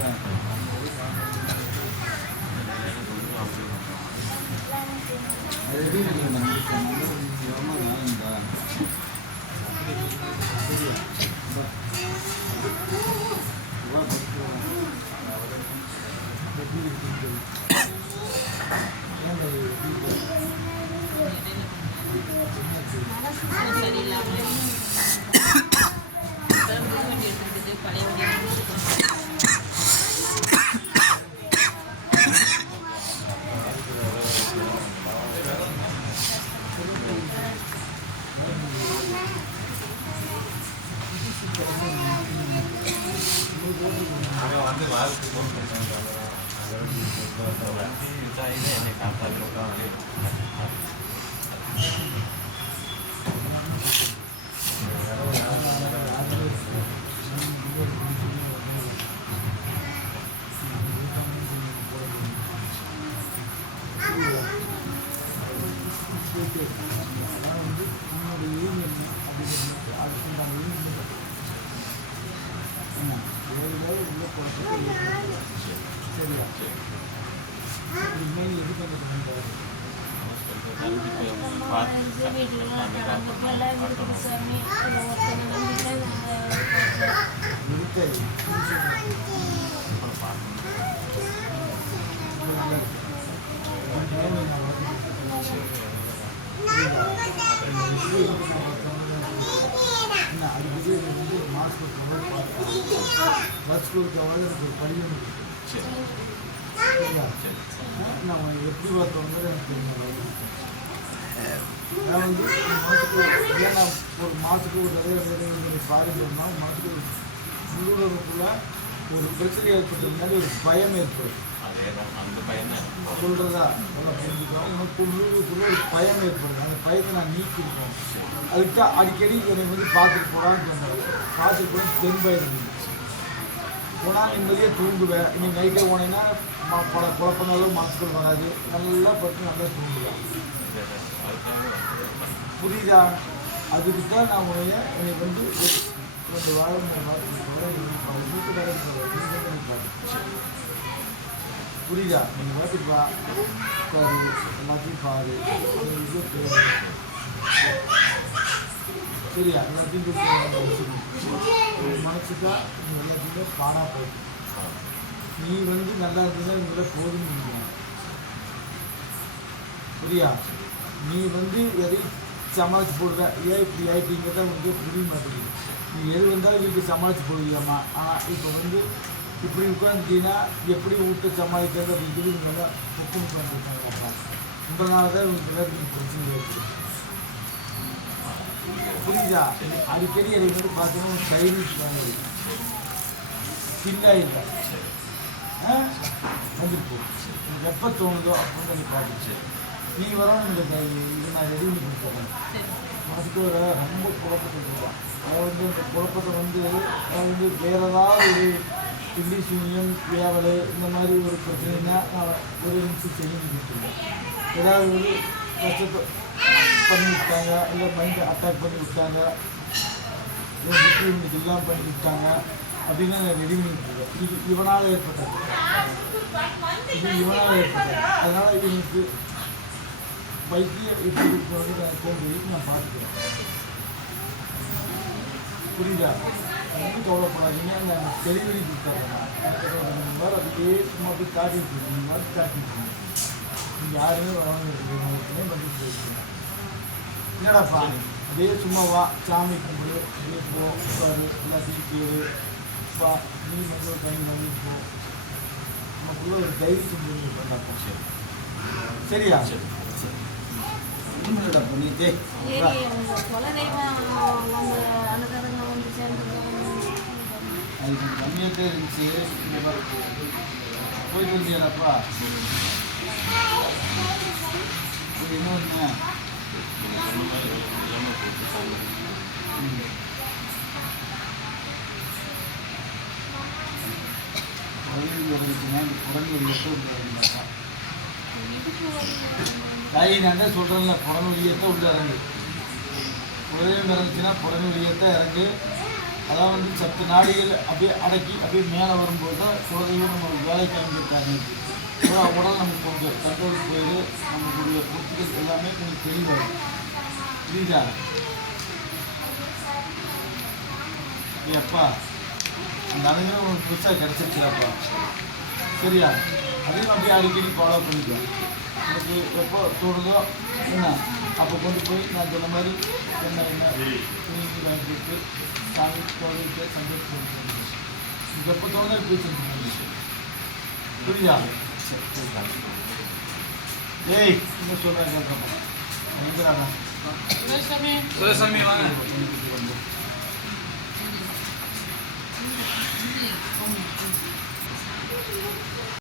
நான் எப்படி பார்த்தோம்னா எனக்கு நான் வந்து மாதத்துக்கு ஏன்னா ஒரு மாதத்துக்கு ஒரு நிறைய பாதிக்கணும்னா மாதத்துக்கு முழுவதுக்குள்ள ஒரு பிரச்சனை ஏற்பட்டதுனால ஒரு பயம் ஏற்படும். சொல்கிறதா புரிஞ்சுக்கிறோம். உனக்கு முழுவதுக்குள்ள ஒரு பயம் ஏற்படுது. அந்த பயத்தை நான் நீக்கிருக்கோம். அதுக்கு தான் அடிக்கடி என்னை வந்து பார்த்துட்டு போகலான்னு சொன்னார். பார்த்துட்டு போனால் தென்பயிருந்து போனால் நிம்மதியாக தூங்குவேன். இன்னைக்கு நைட்டே போனீங்கன்னா பல குழப்பங்களும் மாசுக்கள் வராது. நல்லா பட்டு நல்லா தூங்குவேன். புரியுதா? அதுக்கு தான் நான் உடைய என்னை வந்து 2 வாரம் 3 வாரத்துக்கு புரியுதா? நீங்கள் வாட்டுக்கு வா எல்லாத்தையும் பாரு சரியா? எல்லாத்தையும் மனசுக்கா நீ எல்லாத்தையுமே பாடா போயிட்டு நீ வந்து நல்லா இருந்தீங்கன்னா இவங்கள போதும் நினைக்கிறேன். புரியா? நீ வந்து எதையும் சமாளித்து போடுற. ஏன் இப்படி ஆகிட்டீங்கிறத வந்து புரிய மாட்டேங்குது. நீ எது வந்தாலும் வீட்டுக்கு சமாளித்து போடுவியாம்மா. ஆனால் இப்போ வந்து இப்படி உட்காந்துட்டீங்கன்னா எப்படி வீட்டை சமாளிக்கிறது அப்படிங்கிறது இவங்கெல்லாம் புக்கு உட்காந்துருக்காங்கப்பா. உங்களால தான் இவங்க எல்லாத்துக்கும் பிரச்சனை இருக்குது. புரியுதா? அடிக்கடி அதை வந்து பார்த்தீங்கன்னா சைனீஸ் வாங்கி ஸ்கில்லாக இல்லை வந்துட்டு எனக்கு எப்போ தோணுதோ அப்படின்னு எனக்கு பார்த்துச்சு. நீ வரணும் இந்த இது நான் ரெடி பண்ணி கொடுத்துறேன். அதுக்கு ரொம்ப குழப்பத்தை கொடுக்கலாம். அதை வந்து இந்த குழப்பத்தை வந்து அதை வந்து வேறு ஏதாவது ஒரு இங்கிலீஷ் யூனியன் வேவல் இந்த மாதிரி ஒரு பிரச்சனைனா நான் ஒரு நிமிஷம் செய்ய கொடுத்துருவேன். ஏதாவது ஒரு கஷ்டத்தை பண்ணி விட்டாங்க, இல்லை மைண்டை அட்டாக் பண்ணி விட்டாங்க, இன்னைக்கு எல்லாம் பண்ணி விட்டாங்க அப்படின்னு நான் ரெடி பண்ணிட்டுருக்கேன். இது இவனால் ஏற்பட்டது. அதனால் இவனுக்கு வைத்தியம் எப்படி இருக்கிறது நான் தோன்றி நான் பார்த்துக்கிறேன். புரியுதா? ஒன்றும் கவலைப்படாதீங்க. நான் டெலிவரி கொடுத்துட்றேன். நம்பர் அதுக்கே சும்மா போய் காட்டிட்டு இருக்கீங்க. காட்டிட்டு நீங்கள் யாருமே வரவங்க பண்ணிட்டு போயிருக்கீங்க. என்னடாப்பா அதே சும்மா வா சாமி கும்பிடு அப்படியே போ உட்காரு எல்லாத்தையும் கேடு வா நீ வந்து ஒரு டைம் பண்ணி போ. நமக்குள்ள ஒரு தைரியம் பண்ணாப்பா. சரி சரியா? சரி ஒன்றும் பண்ணிட்டே அது கொஞ்சம் கம்மியாகவே இருந்துச்சு. போயிட்டு வந்தியாடாப்பா? என்ன ஒன்று நான் தான் சொல்கிறேன்ல புடனு வெளியத்தான் உள்ள இறங்கு. உதயம் இறங்குச்சுன்னா புடனு வெளியத்தான் இறங்கு. அதான் வந்து சத்து நாடிகள் அப்படியே அடக்கி அப்படியே மேலே வரும்போது தான் குழந்தையும் நம்ம வேலைக்கு அமைஞ்சிருக்காங்க. உடல் நமக்கு கொஞ்சம் கண்ட்ரோல் போயிடு, நம்மளுடைய பொருட்கள் எல்லாமே கொஞ்சம் தெளிவாகும். புரியுதா? அப்பா அந்த அனுபவம் உங்களுக்கு புதுசாக கிடச்சிருச்சுப்பா. சரியா? அதையும் அப்படியே அடிக்கடி ஃபாலோ பண்ணிக்கலாம். எனக்கு எப்போ தோணுதோ என்ன அப்போ கொண்டு போய் நான் சொன்ன மாதிரி என்ன துணிக்கு வாங்கிட்டு சாமி கோவிலுக்கு சந்தோஷம் பண்ணுறேன். இது எப்போ தோணுதோ போய் செஞ்சு. புரியுதா? ஏய் இன்னும் சொல்கிறேன் கேட்கப்பா. எங்கிறாடா சுரசாமி வாங்க.